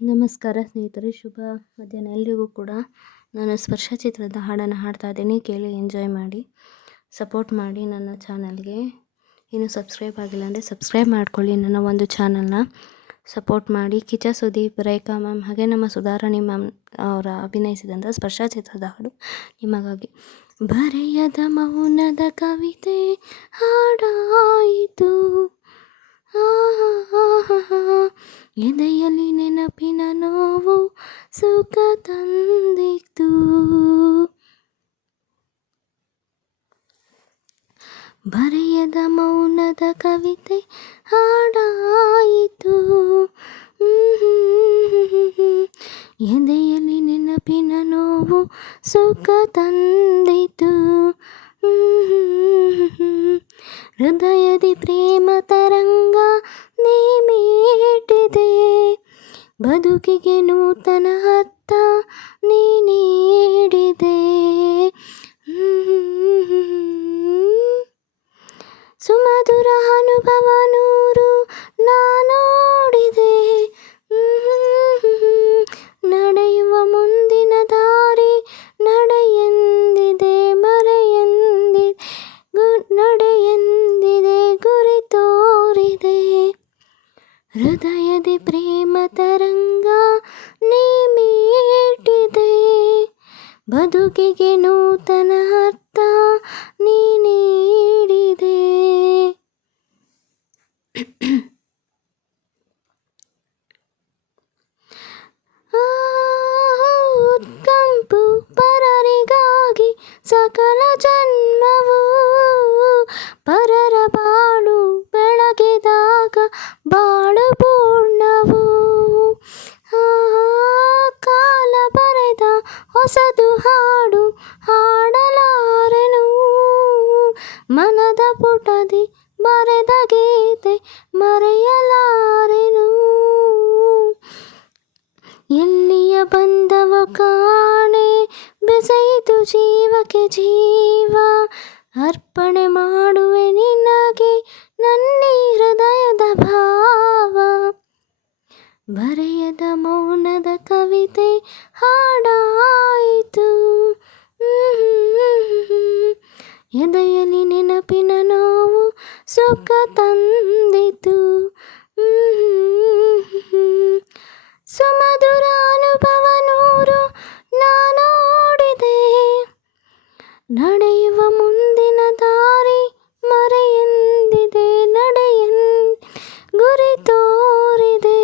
ನಮಸ್ಕಾರ ಸ್ನೇಹಿತರೆ, ಶುಭ ಮಧ್ಯಾಹ್ನ ಎಲ್ರಿಗೂ ಕೂಡ. ನಾನು ಸ್ಪರ್ಶ ಚಿತ್ರದ ಹಾಡನ್ನು ಹಾಡ್ತಾ ಇದ್ದೀನಿ, ಕೇಳಿ ಎಂಜಾಯ್ ಮಾಡಿ, ಸಪೋರ್ಟ್ ಮಾಡಿ ನನ್ನ ಚಾನಲ್ಗೆ. ಇನ್ನೂ ಸಬ್ಸ್ಕ್ರೈಬ್ ಆಗಿಲ್ಲ ಅಂದರೆ ಸಬ್ಸ್ಕ್ರೈಬ್ ಮಾಡ್ಕೊಳ್ಳಿ, ನನ್ನ ಒಂದು ಚಾನಲ್ನ ಸಪೋರ್ಟ್ ಮಾಡಿ. ಕಿಚ್ಚ ಸುದೀಪ್, ರೇಖಾ ಮ್ಯಾಮ್ ಹಾಗೆ ನಮ್ಮ ಸುಧಾರಾಣಿ ಮ್ಯಾಮ್ ಅವರ ಅಭಿನಯಿಸಿದಂಥ ಸ್ಪರ್ಶ ಚಿತ್ರದ ಹಾಡು ನಿಮಗಾಗಿ. ಬರೆಯದ ಮೌನದ ಕವಿತೆ ಹಾಡಾಯಿತು, ಎದೆಯಲ್ಲಿ ನೆನಪಿನ ನೋವು ಸುಖ ತಂದಿತ್ತು. ಬರೆಯದ ಮೌನದ ಕವಿತೆ ಹಾಡಾಯಿತು, ಎದೆಯಲ್ಲಿ ನೆನಪಿನ ನೋವು ಸುಖ ತಂದಿತು. ಹೃದಯದಿ ಪ್ರೇಮ ತರಂಗ ನೀ ಮೀಟಿದೆ, ಬದುಕಿಗೆ ನೂತನ ಅರ್ಥ ನೀ ನೀಡಿದೆ. ಸುಮಧುರ ಅನುಭವ ನೂರು ನಾ ನೋಡಿದೆ, ನಡೆಯುವ ಮುಂದಿನ ದಾರಿ ನಡೆಯೆಂದಿದೆ, ಮರೆಯೆಂದಿದೆ, ನಡೆಯೆಂದಿದೆ, ಗುರಿ ತೋರಿದೆ. ಹೃದಯದಿ ಪ್ರೇಮ ತರಂಗ ನೀ ಮೀಟಿದೆ, ಬದುಕಿಗೆ ನೂತನ ಅರ್ಥ ನೀ ನೀಡಿದೆ. ಕಂಪು ಪರರಿಗಾಗಿ ಸಕಲ ಜನ್ಮವು, ಪರರ ಬಾಳು ಬೆಳಗಿದಾಗ ಬಾಳು ಪೂರ್ಣವು. ಕಾಲ ಬರೆದ ಹೊಸದು ಹಾಡು ಹಾಡಲಾರೆನು, ಮನದ ಪುಟದಿ ಬರೆದ ಗೀತೆ ಮರೆಯಲಾರೆನು. ಎಲ್ಲಿಯ ಬಂದವ ಕಾಣೆ ಬೆಸೆಯಿತು ಜೀವಕ್ಕೆ ಜೀವ, ಅರ್ಪಣೆ ಮಾಡುವೆ ನಿನಗೆ ನನ್ನಿ ಹೃದಯದ ಭಾವ. ಬರೆಯದ ಮೌನದ ಕವಿತೆ ಹಾಡಾಯಿತು, ಎದೆಯಲ್ಲಿ ನೆನಪಿನ ನೋವು ಸುಖ ತಂದಿತು. ಸುಮಧುರ ಅನುಭವ ನೂರು ನಾ ನೋಡಿದೆ, ನಡೆಯುವ ಮುಂದಿನ ದಾರಿ ಮರೆಯೆಂದಿದೆ, ಗುರಿ ತೋರಿದೆ.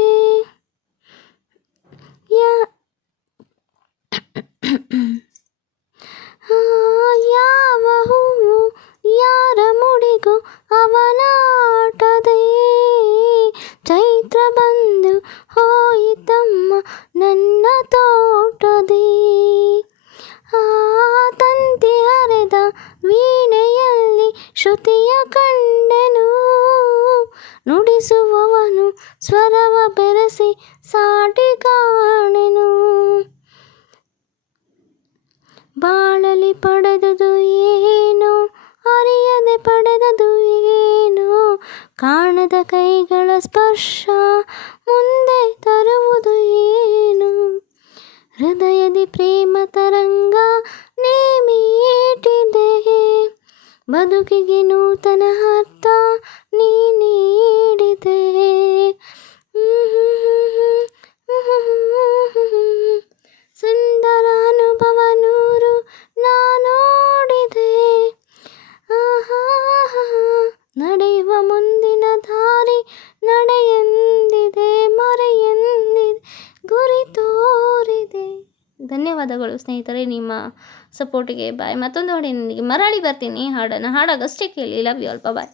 ಯಾವ ಹೂವು ಯಾರ ಮುಡಿಗೂ ಅವನಾಟದೆ, ಚೈತ್ರ ಬಂದು ಹೋಯಿತಮ್ಮ ನನ್ನ ತೋಟದಿ. ತಂತಿ ಹರೆದ ವೀಣೆಯಲ್ಲಿ ಶ್ರುತಿಯ ಕಂಡೆನು, ನುಡಿಸುವವನು ಸ್ವರವ ಬೆರೆಸಿ ಸಾಟಿ ಕಾಣೆನು. ಬಾಳಲಿ ಪಡೆದದು ಏನೋ ಅರಿಯದೆ ಪಡೆದದು ಏನೋ, ಕಾಣದ ಕೈಗಳ ಸ್ಪರ್ಶ ಮುಂದೆ ತರುವುದು ಏನು. ಹೃದಯದಿ ಪ್ರೇಮ ತರಂಗ ನೀ ಮೀಟಿದೆ, ಬದುಕಿಗೆ ನೂತನ ಅರ್ಥ ನೀ ನೀಡಿದೆ. ಸುಂದರ ಅನುಭವ ನೂರು ನಾ ನೋಡಿದೆ, ನಡೆಯುವ ಮುಂದಿನ ದಾರಿ ನಡೆಯೆಂದಿದೆ, ಮರೆಯೆಂದಿದೆ, ಗುರಿ ತೋರಿದೆ. ಧನ್ಯವಾದಗಳು ಸ್ನೇಹಿತರೆ, ನಿಮ್ಮ ಸಪೋರ್ಟಿಗೆ. ಬಾಯ್. ಮತ್ತೊಂದು ಹಾಡಿನೊಂದಿಗೆ ಮರಳಿ ಬರ್ತೀನಿ. ಹಾಡನ್ನು ಹಾಡಾಗಷ್ಟೇ ಕೇಳಿ. Love you all. ಬಾಯ್.